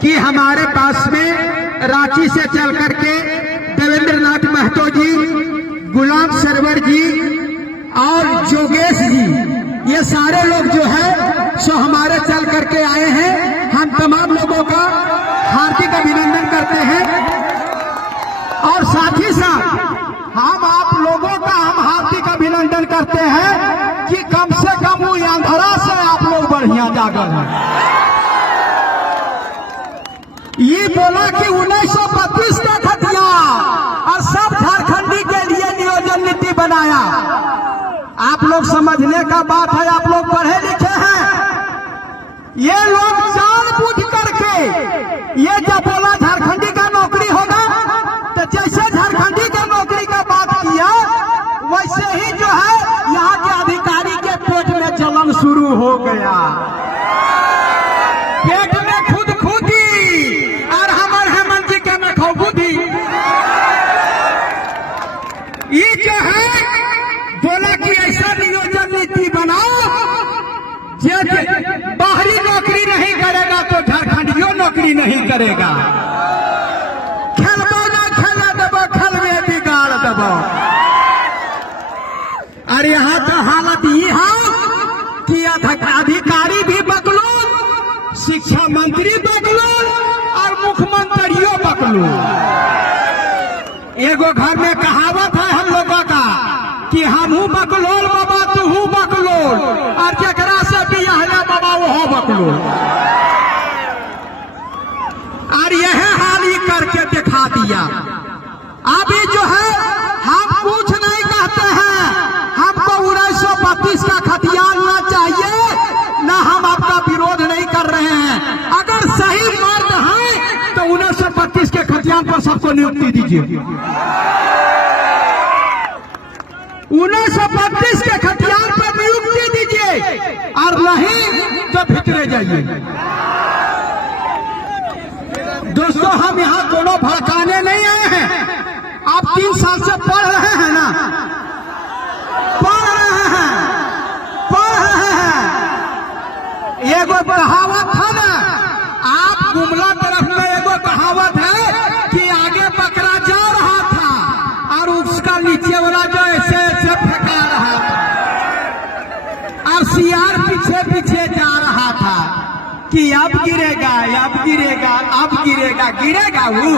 कि हमारे पास में रांची से चल करके देवेंद्र नाथ महतो जी, गुलाम सरवर जी और जोगेश जी, ये सारे लोग जो है सो हमारे चल करके आए हैं। हम तमाम लोगों का हार्दिक अभिनंदन करते हैं और साथ ही साथ हम आप लोगों का हम हार्दिक अभिनंदन करते हैं कि कम से कम वो अंधरा से आप लोग बढ़िया जागर हैं। ये बोला कि 1932 का खतिया और सब झारखंडी के लिए नियोजन नीति बनाया। आप लोग समझने का बात है, आप लोग पढ़े लिखे हैं। ये लोग जानबूझ करके ये जब बोला झारखंडी का नौकरी होगा, तो जैसे झारखंडी का नौकरी का बात किया, वैसे ही जो है यहाँ के अधिकारी के पेट में जलन शुरू हो गया। पेट में खुद और हमारे हेमंत जी के में खौबूदी। ये जो है बोला कि ऐसा नियोजन नीति बनाओ, बाहरी नौकरी नहीं करेगा तो झारखंडियों नौकरी नहीं करेगा। खेलबो ना खेला दबो, खेल में बिगाड़ दबो। और यहाँ का हालत ये है कि अधिकारी भी बकलोल, शिक्षा मंत्री बकलोल और मुख्यमंत्रियों बकलोल। एगो घर में कहावत है हम लोगों का कि हम हूँ बकलोल बाबा, तू हूँ बकलोल, और जकरा से भी यहाँ बाबा वो हो बकलोल। और यह हाल ही करके दिखा दिया। अभी जो है हम कुछ नहीं कहते हैं, हमको 1932 का खतियान ना चाहिए, ना हम आपका विरोध नहीं कर रहे हैं। अगर सही मर्द हैं तो 1932 के खतियान पर सबको नियुक्ति दीजिए। 1932 के खतियान पर नियुक्ति दीजिए, और नहीं तो भितरे जाइए। दोस्तों, हम यहाँ दोनों भड़काने नहीं आए हैं। आप 3 साल से पढ़ रहे हैं ना, पढ़ रहे हैं। एगो कहावत है ना, आप गुमला तरफ में एगो कहावत है कि आगे बकरा जा रहा था और उसका नीचे वाला जो ऐसे ऐसे फेंका रहा था, और सियार पीछे पीछे जा रहा था कि अब गिरेगा, अब गिरेगा, अब गिरेगा। गिरेगा वो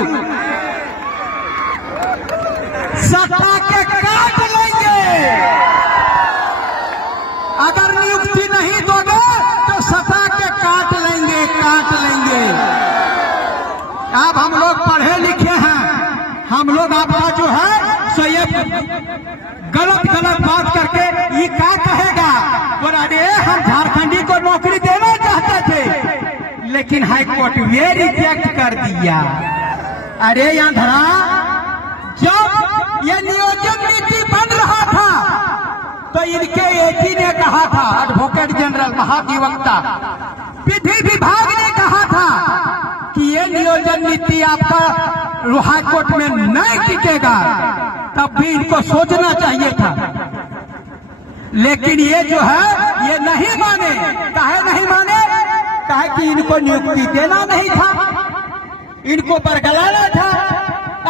सटा के काट लेंगे। अगर नियुक्ति नहीं दोगे तो सटा के काट लेंगे, काट लेंगे। अब हम लोग पढ़े लिखे हैं, हम लोग आपका जो है सो ये गलत बात करके ये क्या कहेगा, बोला अरे हम झारखंडी को नौकरी देना चाहते थे, लेकिन हाई कोर्ट ये रिजेक्ट कर दिया। अरे अंधरा, जब ये नियोजन नीति बन रहा था तो इनके एक ही ने कहा था, एडवोकेट जनरल महाधिवक्ता विधि विभाग ने कहा था कि ये नियोजन नीति आपका हाई कोर्ट में नहीं टिकेगा, तब भी इनको सोचना चाहिए था। लेकिन ये जो है ये नहीं माने। काहे नहीं माने? काहे कि इनको नियुक्ति देना नहीं था, इनको बरगलाना था।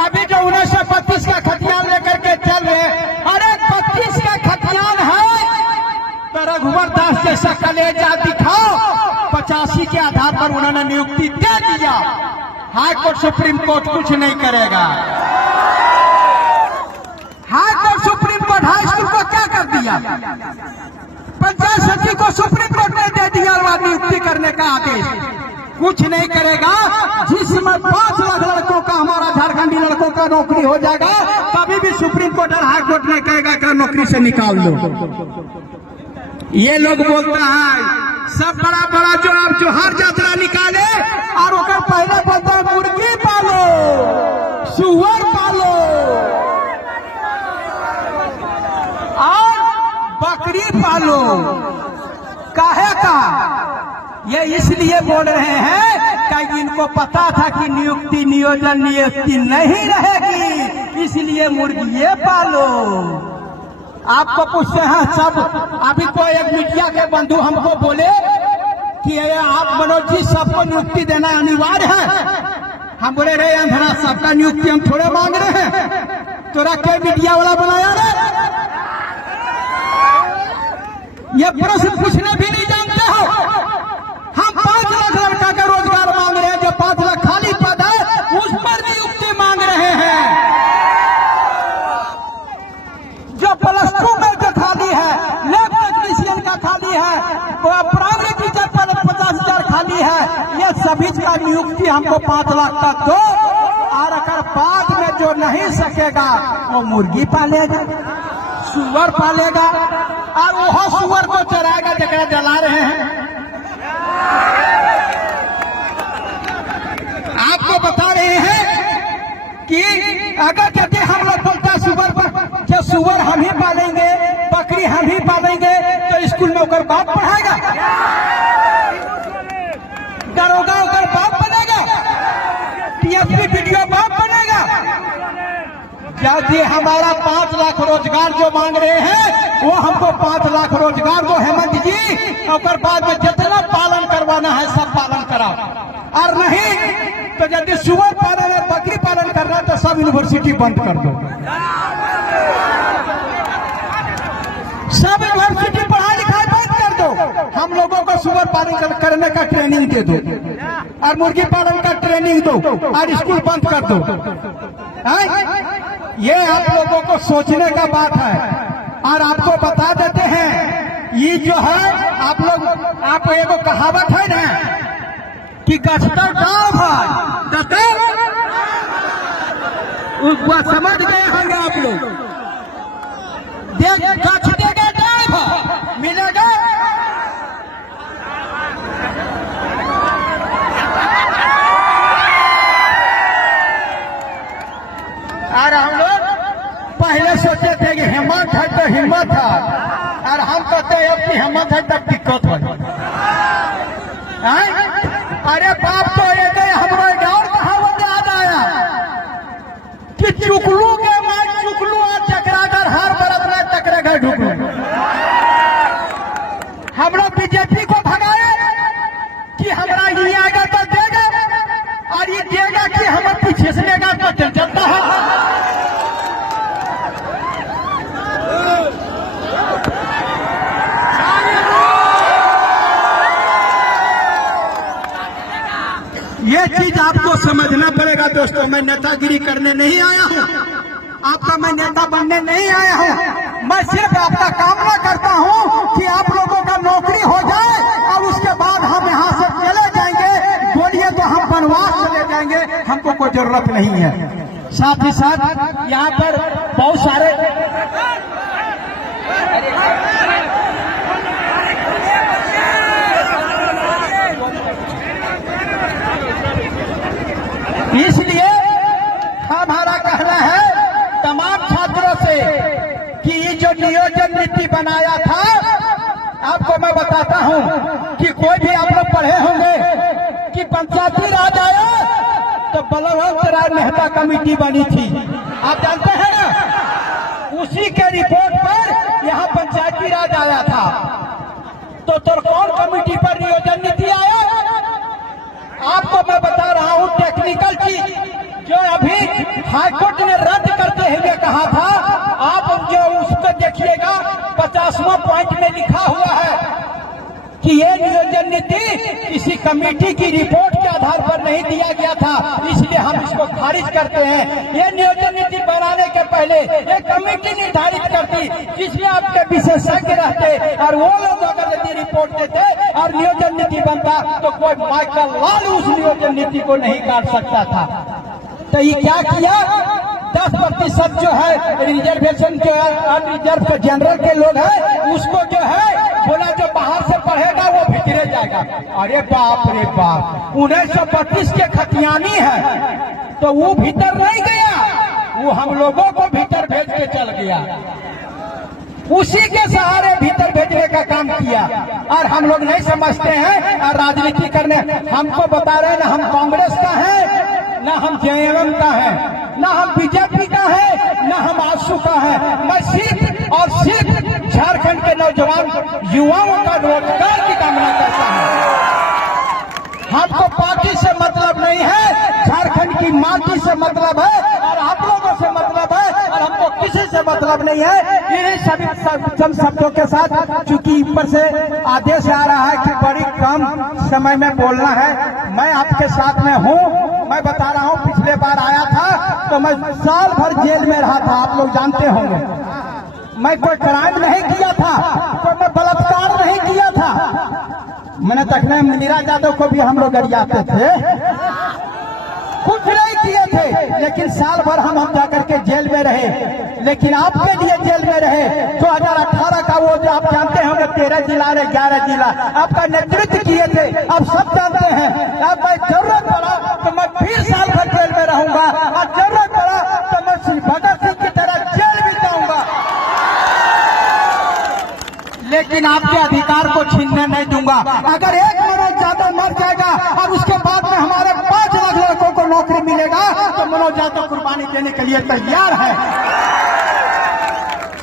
अभी जो 1932 का खतियान लेकर के चल रहे, अरे 32 का खतियान है तो रघुवर दास जैसा कलेजा दिखाओ। 85 के आधार पर उन्होंने नियुक्ति दे दिया। हाई कोर्ट सुप्रीम कोर्ट कुछ नहीं करेगा। High court supreme court high school को क्या कर दिया? पंचायत सचिव को सुप्रीम कोर्ट ने दे दिया नियुक्ति करने का आदेश। कुछ नहीं करेगा। जिसमें 5 लाख लड़कों का, हमारा झारखंडी लड़कों का नौकरी हो जाएगा, कभी भी सुप्रीम कोर्ट और हाई कोर्ट नहीं कहेगा कि नौकरी से निकाल दो। ये लोग बोलता है सब बड़ा बड़ा जो आप जोहार यात्रा निकाले और ओकर पहले बोलता है मुर्गी पालो, सुअर पालो और बकरी पालो। काहे का? ये इसलिए बोल रहे हैं कि इनको पता था कि नियुक्ति नियोक्ति नहीं रहेगी, इसलिए मुर्गी पालो। आपको पूछते हैं सब, अभी कोई एक मीडिया के बंधु हमको बोले कि ये आप मनोज जी सबको नियुक्ति देना अनिवार्य है। हम बोले रे अंधरा, सबका नियुक्ति हम थोड़े मांग रहे हैं, तोरा क्या मीडिया वाला बनाया रे? ये प्रश्न पूछने भी नहीं जानते हो। हम 5 लाख लड़का का रोजगार मांग रहे हैं, जो 5 लाख खाली पद है उस पर नियुक्ति मांग रहे हैं। जो +2 में जो खाली है, लैब टेक्नीशियन का खाली है, प्राइमरी टीचर पर 50,000 खाली है, ये सभी का नियुक्ति हमको 5 लाख का दो। और अगर बाद में जो नहीं सकेगा वो मुर्गी पालेगा, सुअर पालेगा, और वो सुअर को चराएगा जगह जला रहे हैं। आपको बता रहे हैं कि अगर यदि हम लोग बोलते सुअर पर, जो सुअर हम ही पालेंगे, बकरी हम ही पालेंगे, तो स्कूल में होकर बाप पढ़ाएगा, दरोगा होकर बाप बनेगा, टीएसपी वीडियो बाप बनेगा। यदि हमारा 5 लाख रोजगार जो मांग रहे हैं, वो हमको 5 लाख रोजगार दो हेमंत जी, और बाद में जितना पालन करवाना है सब पालन कराओ। और नहीं तो यदि सुअर पालन और बकरी पालन करना तो सब यूनिवर्सिटी बंद कर दो, सब यूनिवर्सिटी पढ़ाई लिखाई बंद कर दो। हम लोगों को सुअर पालन करने का ट्रेनिंग दे दो और मुर्गी पालन का ट्रेनिंग दो और स्कूल बंद कर दो। ये आप लोगों को सोचने का बात है। और आपको बता देते हैं, ये जो है आप लोग, आप एगो कहावत है ना कि गछता गाँव है, वो समझ गए होंगे आप लोग। गछ देगा गाँव मिलेगा। और हम लोग पहले सोचते थे कि हिम्मत है तो हिम्मत है, और हम कहते हैं अब की हिम्मत है तब दिक्कत है। अरे बाप तो ये हमारे गाँव कहावत याद आया कि चुकलू के मार चुकलू और टकराकर हर बरत में टकरेगा ढुकलू। हम लोग बीजेपी को भगाए कि हमारा ये आएगा तो देगा, और ये देगा कि हमें पीछे से लेगा तो चलता है। ये चीज आपको समझना पड़ेगा दोस्तों। मैं नेतागिरी करने नहीं आया हूँ, आपका मैं नेता बनने नहीं आया हूँ। मैं सिर्फ आपका कामना करता हूँ कि आप लोगों का नौकरी हो जाए और उसके बाद हम यहाँ से चले जाएंगे। बोलिए तो हम वनवास चले जाएंगे, हमको कोई जरूरत नहीं है। साथ ही साथ यहाँ पर बहुत सारे इसलिए हमारा कहना है तमाम छात्रों से कि ये जो नियोजन नीति बनाया था, आपको मैं बताता हूं कि कोई भी आप लोग पढ़े होंगे कि पंचायती राज आया तो बल्लभ राय मेहता कमेटी बनी थी, आप जानते हैं ना। उसी के रिपोर्ट पर यहाँ पंचायती राज आया था। तो कौन कमेटी पर नियोजन नीति आया? आपको मैं बता रहा हूं टेक्निकल चीज जो अभी हाईकोर्ट ने रद्द करते हुए कहा था। आप जो उसको देखिएगा 50वां पॉइंट में लिखा हुआ है कि ये नियोजन नीति किसी कमेटी की रिपोर्ट के आधार पर नहीं दिया गया था, इसलिए हम इसको खारिज करते हैं। ये नियोजन नीति बनाने के पहले एक कमेटी निर्धारित करती जिसमें आपके विशेषज्ञ रहते, और वो लोग अगर यदि रिपोर्ट देते और नियोजन नीति बनता तो कोई माइकल लाल उस नियोजन नीति को नहीं काट सकता था। तो ये क्या किया, 10% जो है रिजर्वेशन जो है अनरिजर्व जनरल के लोग हैं उसको जो है बोला जो बाहर से पढ़ेगा वो भीतरे जाएगा। अरे बाप रे बाप, 1932 के खतियानी है तो वो भीतर नहीं गया, वो हम लोगों को भीतर भेज के चल गया। उसी के सहारे भीतर भेजने का काम किया। और हम लोग नहीं समझते हैं और राजनीति करने हमको बता रहे हैं ना हम कांग्रेस का है, ना हम जेएमएम का है, ना हम बीजेपी का है, ना हम आजसू का है। मैं सिर्फ और सिर्फ झारखंड के नौजवान युवाओं का रोजगार की कामना करता है। हमको पार्टी से मतलब नहीं है, झारखंड की माटी से मतलब है और आप लोगों से मतलब है और हमको किसी से मतलब नहीं है। इन्हीं सभी चंद शब्दों के साथ, चूंकि ऊपर से आदेश आ रहा है कि बड़ी कम समय में बोलना है, मैं आपके साथ में हूँ। मैं बता रहा हूँ, पिछले बार आया था तो मैं साल भर जेल में रहा था, आप लोग जानते होंगे। मैं कोई क्राइम नहीं किया था, तो मैं बलात्कार नहीं किया था। मैंने तकने मीरा यादव को भी हम लोग गरियाते थे, कुछ नहीं किए थे, लेकिन साल भर हम जाकर के जेल में रहे। लेकिन आपके लिए जेल में रहे 2018 का वो जो आप जानते होंगे 13 जिला और 11 जिला आपका नेतृत्व किए थे, आप सब जानते हैं। अब मैं जरूरत पड़ा तो मैं फिर साल भर जेल में रहूंगा और जरूरत पड़ा तो मैं श्री भगत सिंह की तरह जेल भी जाऊंगा, लेकिन आपके अधिकार को छीनने नहीं दूंगा। अगर एक मनोज यादव मर जाएगा और उसके बाद में हमारे 5 लाख लड़कों को नौकरी मिलेगा तो मनोज यादव कुर्बानी देने के लिए तैयार है।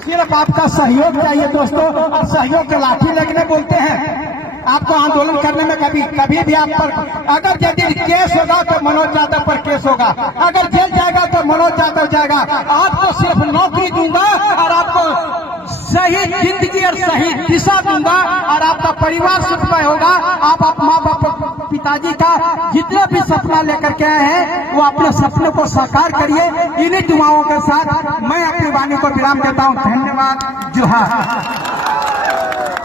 सिर्फ आपका सहयोग चाहिए दोस्तों, और सहयोग के लाठी लगने बोलते हैं। आपको आंदोलन करने में कभी भी आप पर अगर यदि केस होगा तो मनोज यादव पर केस होगा, अगर जेल जाएगा तो मनोज यादव जाएगा। आपको सिर्फ नौकरी दूंगा और आपको सही जिंदगी और सही दिशा दूंगा और आपका परिवार सुखमय होगा। आप माँ बाप पिताजी का जितना भी सपना लेकर के आए हैं वो अपने सपने को साकार करिए। इन्हीं दुआओं के साथ मैं अपनी वाणी को विराम देता हूँ। धन्यवाद। जोहार।